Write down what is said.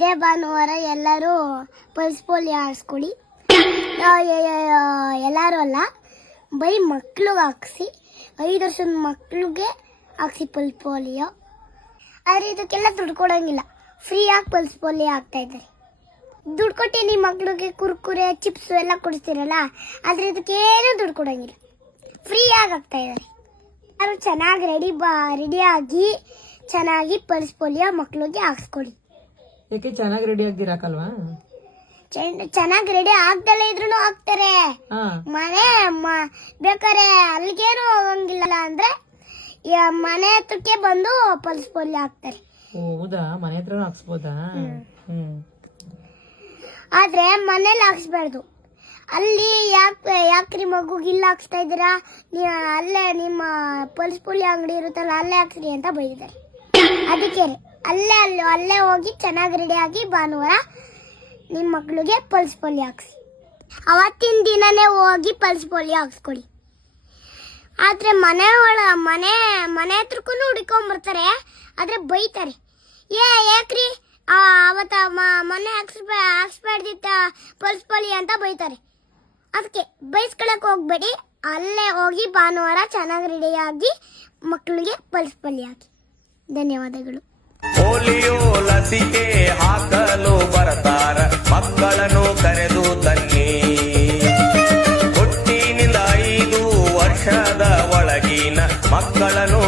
ಇದೇ ಭಾನುವಾರ ಎಲ್ಲರೂ ಪಲ್ಸ್ ಪೋಲಿಯೋ ಹಾಕ್ಸ್ಕೊಳ್ಳಿ. ಎಲ್ಲರೂ ಅಲ್ಲ, ಬರೀ ಮಕ್ಳಿಗೆ ಹಾಕ್ಸಿ. 5 ವರ್ಷದ ಮಕ್ಳಿಗೆ ಹಾಕ್ಸಿ ಪಲ್ಸ್ ಪೋಲಿಯೋ. ಆದರೆ ಇದಕ್ಕೆಲ್ಲ ದುಡ್ಡು ಕೊಡೋಂಗಿಲ್ಲ, ಫ್ರೀಯಾಗಿ ಪಲ್ಸ್ ಪೋಲಿಯೋ ಆಗ್ತಾ ಇದ್ದಾರೆ. ದುಡ್ಡು ಕೊಟ್ಟು ನಿಮ್ಮ ಮಕ್ಳಿಗೆ ಕುರ್ಕುರೆ ಚಿಪ್ಸು ಎಲ್ಲ ಕೊಡಿಸ್ತೀರಲ್ಲ, ಆದರೆ ಇದಕ್ಕೇನು ದುಡ್ಡು ಕೊಡೋಂಗಿಲ್ಲ, ಫ್ರೀಯಾಗಿ ಆಗ್ತಾ ಇದ್ದಾರೆ. ಯಾರು ಚೆನ್ನಾಗಿ ರೆಡಿಯಾಗಿ ಚೆನ್ನಾಗಿ ಪಲ್ಸ್ ಪೋಲಿಯೋ ಮಕ್ಳಿಗೆ ಹಾಕ್ಸ್ಕೊಳ್ಳಿ. ಯಾಕೆ ಚೆನ್ನಾಗಿ ರೆಡಿ ಆಗಿರಾಕಲ್ವಾ? ಚೆನ್ನಾಗಿ ರೆಡಿ ಆಗ್ದಲೇ ಇದ್ರು ಹಾಕ್ತಾರೆ. ಮನೆ ಬೇಕಾರೆ ಅಲ್ಲಿಗೇನು ಹೋಗಂಗಿಲ್ಲ ಅಂದ್ರೆ ಮನೆ ಹತ್ರಕ್ಕೆ ಬಂದು ಪಲ್ಸ್ ಪೋಲಿಯೋ ಹಾಕ್ತಾರೆ. ಹೌದಾ? ಮನೆ ಹತ್ರ ಹಾಕ್ಸ್ಬೋದಾ? ಆದ್ರೆ ಮನೇಲಿ ಹಾಕ್ಸ್ಬಾರ್ದು. ಅಲ್ಲಿ ಯಾಕ್ರಿ ಮಗುಗೆ ಇಲ್ಲಿ ಹಾಕ್ಸ್ತಾ ಇದ್ದೀರಾ, ಅಲ್ಲೇ ನಿಮ್ಮ ಪಲ್ಸ್ ಪೋಲಿಯೋ ಅಂಗಡಿ ಇರುತ್ತಲ್ಲ ಅಲ್ಲೇ ಹಾಕ್ಸ್ರಿ ಅಂತ ಬೈದಿದ್ದಾರೆ. ಅದಕ್ಕೆ ಅಲ್ಲೇ ಹೋಗಿ ಚೆನ್ನಾಗಿ ರೆಡಿಯಾಗಿ ಭಾನುವಾರ ನಿಮ್ಮ ಮಕ್ಳಿಗೆ ಪಲ್ಸ್ ಪೋಲಿಯೋ ಹಾಕ್ಸಿ. ಅವತ್ತಿನ ದಿನನೇ ಹೋಗಿ ಪಲ್ಸ್ ಪೋಲಿಯೋ ಹಾಕ್ಸ್ಕೊಳ್ಳಿ. ಆದ್ರೆ ಮನೆ ಹತ್ರಕ್ಕೂ ಹುಡ್ಕೊಂಡ್ಬರ್ತಾರೆ, ಆದ್ರೆ ಬೈತಾರೆ. ಯಾಕ್ರಿ ಅವತ್ತ ಮೊನ್ನೆ ಹಾಕ್ಸ್ಬೇಡ್ದಿತ್ತ ಪಲ್ಸ್ ಪೋಲಿಯೋ ಅಂತ ಬೈತಾರೆ. ಅದಕ್ಕೆ ಬೈಸ್ಕೊಳಕ್ ಹೋಗ್ಬೇಡಿ, ಅಲ್ಲೇ ಹೋಗಿ ಭಾನುವಾರ ಚೆನ್ನಾಗಿ ರೆಡಿಯಾಗಿ ಮಕ್ಕಳಿಗೆ ಪಲ್ಸ್ ಪೋಲಿಯೋ ಹಾಕಿ. ಧನ್ಯವಾದಗಳು. ಪೋಲಿಯೋ ಲಸಿಕೆ ಹಾಕಲು ಬರ್ತಾರ, ಮಕ್ಕಳನ್ನು ಕರೆದು ತನ್ನಿ. ಹುಟ್ಟಿನಿಂದ 5 ವರ್ಷದ ಒಳಗಿನ ಮಕ್ಕಳನ್ನು